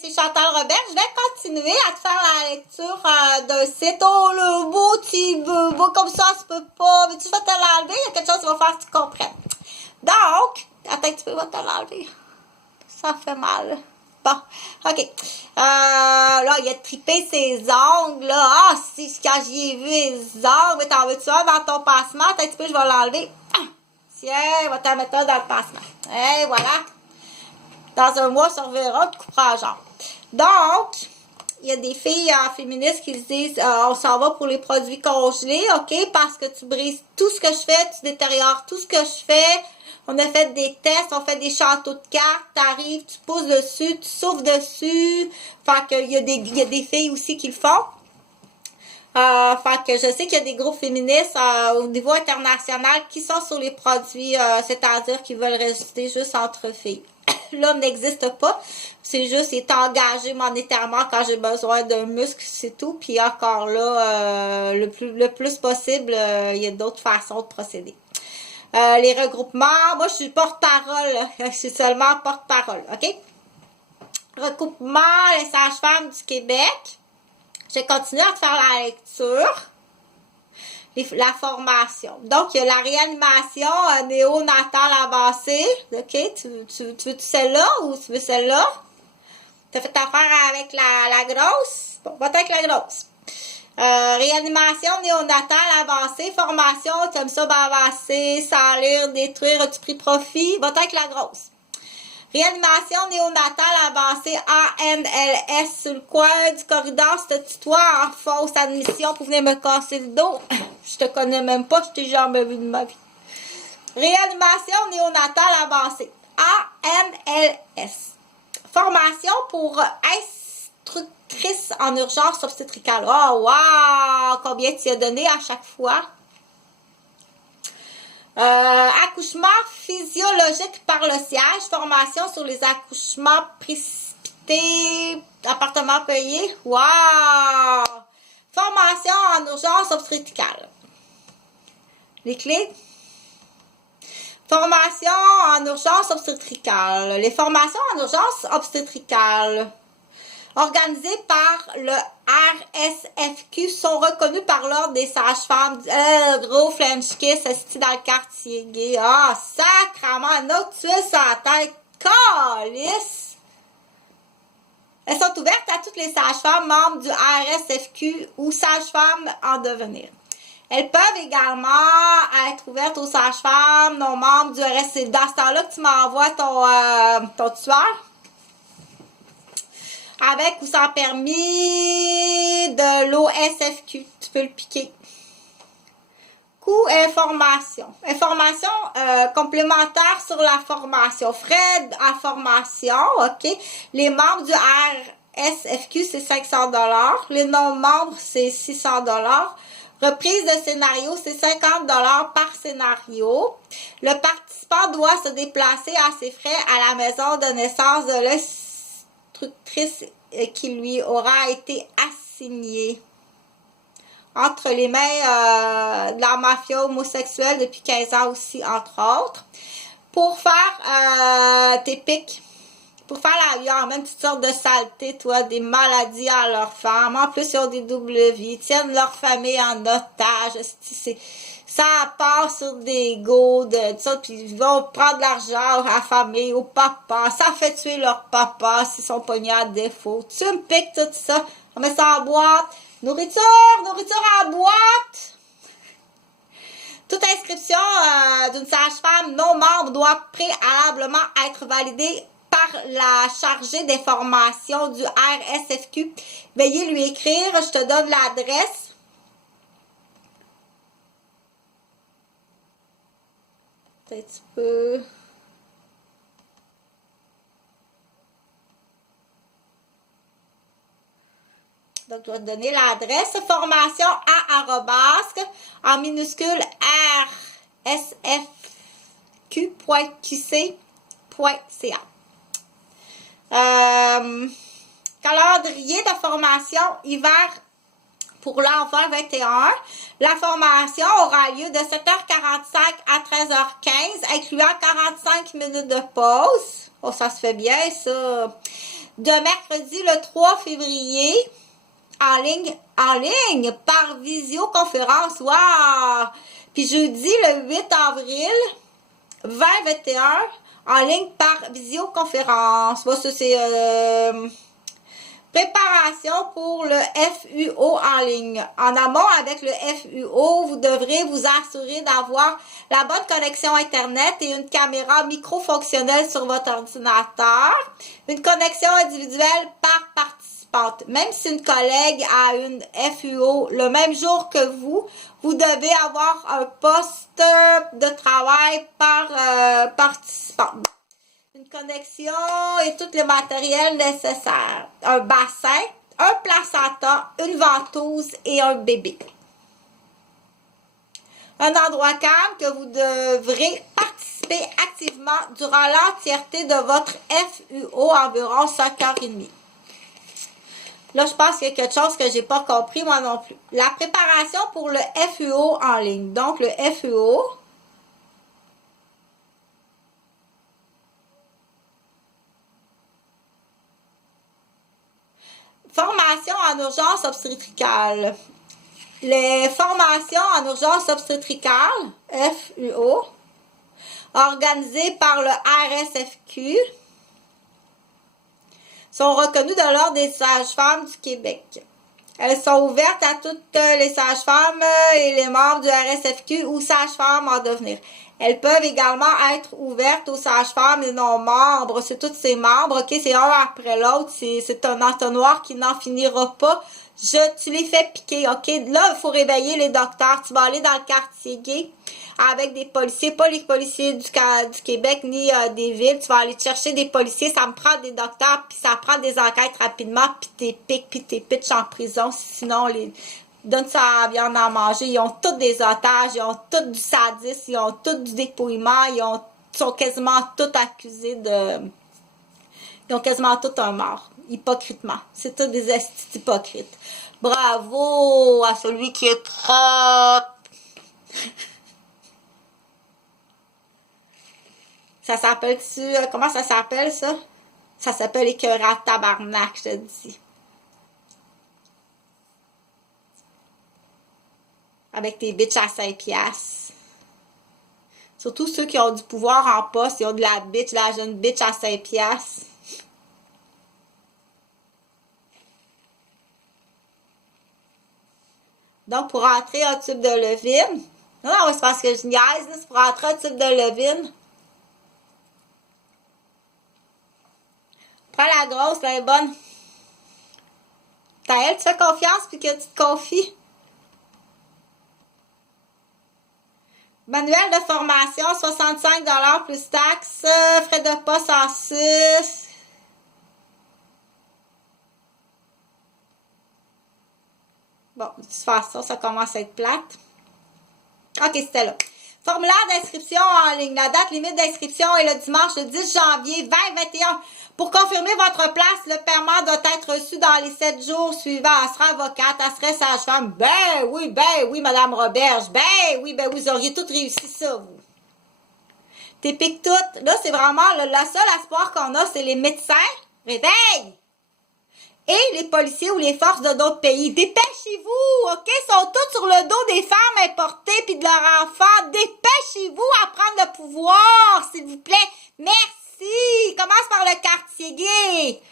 C'est Chantal Robert. Je vais continuer à te faire la lecture d'un site. Oh, le beau, tu beau comme ça se peut pas. Mais tu vas te l'enlever. Il y a quelque chose qui va faire que tu comprennes. Donc, attends un petit peu, va te l'enlever. Ça fait mal. Bon, ok. Là, il a trippé ses ongles, là. Ah, si, quand j'y ai vu les ongles, mais t'en veux-tu un dans ton passement? Attends un petit peu, je vais l'enlever. Ah, tiens, on va t'en mettre un dans le passement. Et voilà. Dans un mois, ça reverra, tu couperas la jambe. Donc, il y a des filles féministes qui se disent on s'en va pour les produits congelés, ok, parce que tu brises tout ce que je fais, tu détériores tout ce que je fais. On a fait des tests, on fait des châteaux de cartes, t'arrives, tu pousses dessus, tu souffles dessus. Fait qu'il y a des filles aussi qui le font. Fait que je sais qu'il y a des groupes féministes au niveau international qui sont sur les produits, c'est-à-dire qui veulent rester juste entre filles. L'homme n'existe pas. C'est juste, il est engagé monétairement quand j'ai besoin d'un muscle, c'est tout. Puis encore là, le plus possible, il y a d'autres façons de procéder. Les regroupements, moi je suis porte-parole. Je suis seulement porte-parole, ok? Regroupement, les sages-femmes du Québec. Je vais continuer à te faire la lecture. La formation. Donc, il y a la réanimation néonatale avancée. OK? Tu veux celle-là ou tu veux celle-là? Tu as fait affaire avec la grosse? Bon, va avec la grosse. Réanimation néonatale avancée. Formation, tu aimes ça bavasser, salir, détruire, tu pris profit? Va avec la grosse. Réanimation néonatale avancée ANLS sur le coin du corridor, c'était toi en fausse admission pour venir me casser le dos. Je te connais même pas, je t'ai jamais vu de ma vie. Réanimation néonatale avancée ANLS. Formation pour instructrice en urgence obstétricale. Oh wow! Combien tu as donné à chaque fois? Accouchement physiologique par le siège, formation sur les accouchements précipités, appartement payé. Wow! Formation en urgence obstétricale. Les clés? Formation en urgence obstétricale. Les formations en urgence obstétricale organisées par le RSFQ sont reconnues par l'ordre des sages-femmes. Gros French kiss, assis dans le quartier gay. Ah, sacrement, une autre tuile sur la tête. Calice! Elles sont ouvertes à toutes les sages-femmes membres du RSFQ ou sages-femmes en devenir. Elles peuvent également être ouvertes aux sages-femmes non membres du RSFQ. C'est dans ce temps-là que tu m'envoies ton tueur. Avec ou sans permis de l'OSFQ. Tu peux le piquer. Coût information. Information complémentaire sur la formation. Frais à formation, OK. Les membres du RSFQ, c'est 500 $. Les non-membres, c'est 600 $. Reprise de scénario, c'est 50 $ par scénario. Le participant doit se déplacer à ses frais à la maison de naissance de l'instructrice qui lui aura été assignée entre les mains de la mafia homosexuelle depuis 15 ans aussi, entre autres, pour faire tes pics, pour faire la viande, même toutes sortes de saletés, toi, des maladies à leurs femmes. En plus, ils ont des doubles vies, tiennent leur famille en otage. Ça part sur des go, de ça, puis ils vont prendre l'argent à la famille, au papa. Ça fait tuer leur papa s'ils sont pognés à défaut. Tu me piques tout ça, on met ça en boîte. Nourriture en boîte. Toute inscription d'une sage-femme non membre doit préalablement être validée par la chargée des formations du RSFQ. Veuillez lui écrire, je te donne l'adresse. Un petit peu. Donc, je vais te donner l'adresse. Formation à arrobasque en minuscule rsfq.qc.ca. Calendrier de formation hiver pour l'envoi 21. La formation aura lieu de 7h45 à 13h15, incluant 45 minutes de pause. Oh, ça se fait bien, ça. de mercredi le 3 février en ligne par visioconférence. Wow! Puis jeudi le 8 avril 2021 en ligne par visioconférence. Bon, ça c'est préparation pour le FUO en ligne. En amont avec le FUO, vous devrez vous assurer d'avoir la bonne connexion Internet et une caméra micro-fonctionnelle sur votre ordinateur. Une connexion individuelle par participante. Même si une collègue a une FUO le même jour que vous devez avoir un poste de travail par participant. Une connexion et tout le matériel nécessaire. Un bassin, un placenta, une ventouse et un bébé. Un endroit calme que vous devrez participer activement durant l'entièreté de votre FUO, environ 5h30. Là, je pense qu'il y a quelque chose que j'ai pas compris, moi non plus. La préparation pour le FUO en ligne. Donc, le FUO... Formation en urgence obstétricale. Les formations en urgence obstétricale, FUO, organisées par le RSFQ, sont reconnues de l'Ordre des sages-femmes du Québec. Elles sont ouvertes à toutes les sages-femmes et les membres du RSFQ ou sages-femmes en devenir. Elles peuvent également être ouvertes aux sages-femmes et non-membres. C'est tous ces membres, ok? C'est un après l'autre. C'est un entonnoir qui n'en finira pas. Tu les fais piquer, ok? Là, il faut réveiller les docteurs. Tu vas aller dans le quartier gay avec des policiers, pas les policiers du Québec ni des villes. Tu vas aller chercher des policiers. Ça me prend des docteurs, puis ça prend des enquêtes rapidement, puis t'es piques, puis t'es pitch en prison. Sinon, donne ça à viande à manger. Ils ont tous des otages, ils ont tous du sadisme, ils ont tous du dépouillement, ils sont quasiment tous accusés de... Ils ont quasiment tous un mort, hypocritement. C'est tous des estis hypocrites. Bravo à celui qui est propre. Ça s'appelle-tu... Comment ça s'appelle, ça? Ça s'appelle écœurant tabarnak, je te dis. Avec tes bitches à 5 piastres. Surtout ceux qui ont du pouvoir en poste, ils ont de la jeune bitch à 5 piastres. Donc, pour rentrer un tube de levine, non, c'est parce que je niaise, c'est pour rentrer un tube de levine. Prends la grosse, elle est bonne. T'as elle, tu fais confiance puis que tu te confies. Manuel de formation, 65$ plus taxes, frais de poste en sus. Bon, de toute façon, ça commence à être plate. Ok, c'était là. Formulaire d'inscription en ligne. La date limite d'inscription est le dimanche le 10 janvier 2021. Pour confirmer votre place, le paiement doit être reçu dans les 7 jours suivants. Elle serait avocate, elle serait sage-femme. Ben oui, Madame Roberge. Ben oui, vous auriez tout réussi ça, vous. T'es piques toutes. Là, c'est vraiment le seul espoir qu'on a, c'est les médecins. Réveille! Et les policiers ou les forces de d'autres pays. Dépêchez-vous, ok? Ils sont tous sur le dos des femmes importées puis de leurs enfants. Dépêchez-vous à prendre le pouvoir, s'il vous plaît. Merci! Commence par le quartier gay.